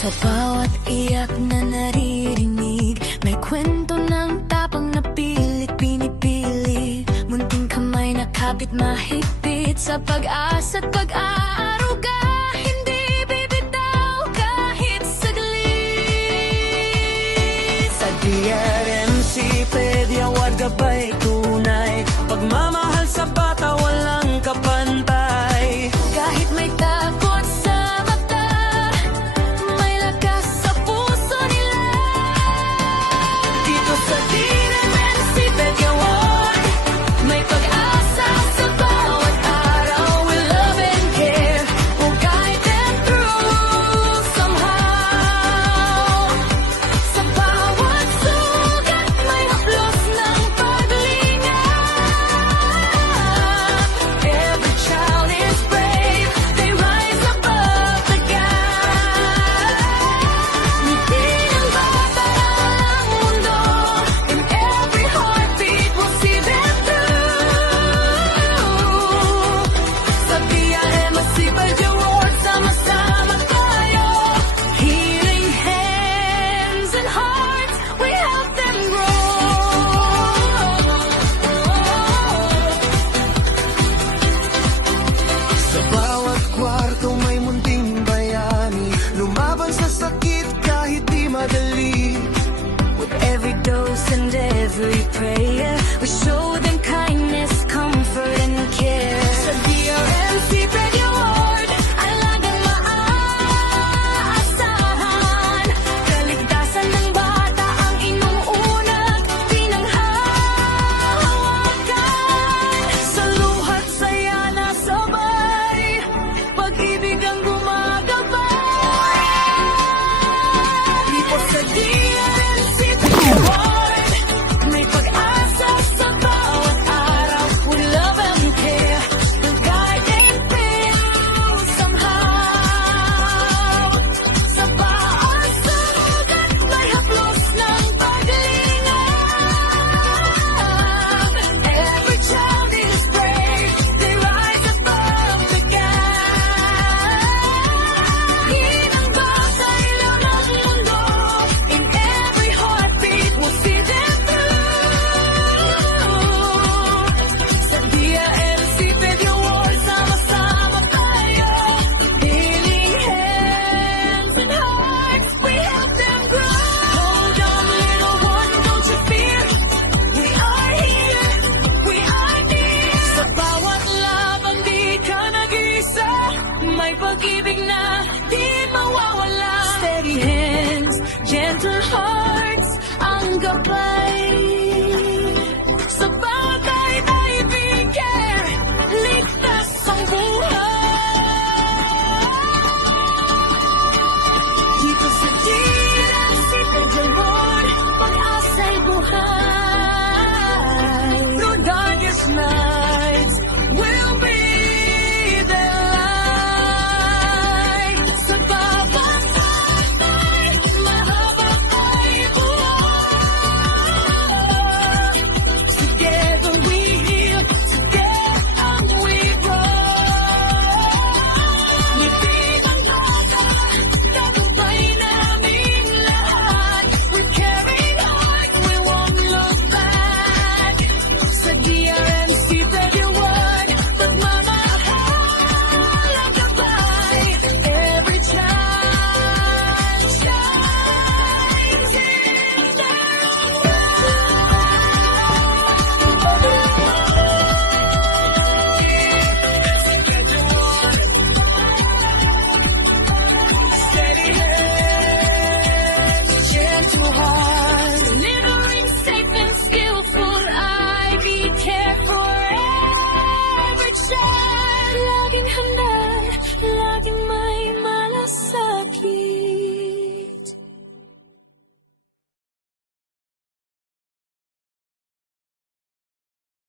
Sa bawat iyak na naririnig, may kwento ng tapang na pilit pinipili. Munting kamay na kapit mahigpit sa pag-asa at pag-aaruga. Hindi bibitaw kahit saglit. Sa DRMC, Pediaward gabay tunay. Pagmamahal sa bata walang kapantay. Kahit may takot sa mata, may lakas sa puso nila. Dito sa DRMC, Pediaward, may pag-asa sa bawat araw. We love and care, we'll guide them through somehow. Sa bawat sugat, may haplos ng paglinga. Every child is brave, they rise above the gap. Ngiti ng bata ang mundo, in every heartbeat we'll see them through. Sa DRMC, Pediaward, sama-sama tayo. Healing hands and hearts, we help them grow. Sa bawat kwarto may munting bayani, lumaban sa sakit kahit di madali. With every dose and every prayer, we show them kindness, comfort, and care. Sa DRMC, Pediaward, alagang maaasahan. Kaligtasan ng bata ang inuunang pinanghahawakan. Sa luhat saya na sabay, pag-ibig ang gumagabay. Dito sa DRMC, Pediaward, may pag-asa sa bawat araw. We love and care, we'll guide and feel somehow. Sa bawat sugat, may haplos ng paglinga. Every child is brave, they rise above the gap. Hinang bata, ilaw ng mundo, in every heartbeat we'll see them through. Sa DRMC, Pediaward, sama-sama tayo. Healing hands and hearts, we help them grow. Hold on, little one, don't you fear. We are here, we are near. Sa bawat laban di ka nag-isa, may pag-ibig na di mawawala. Steady hands, gentle hearts, ang gabay.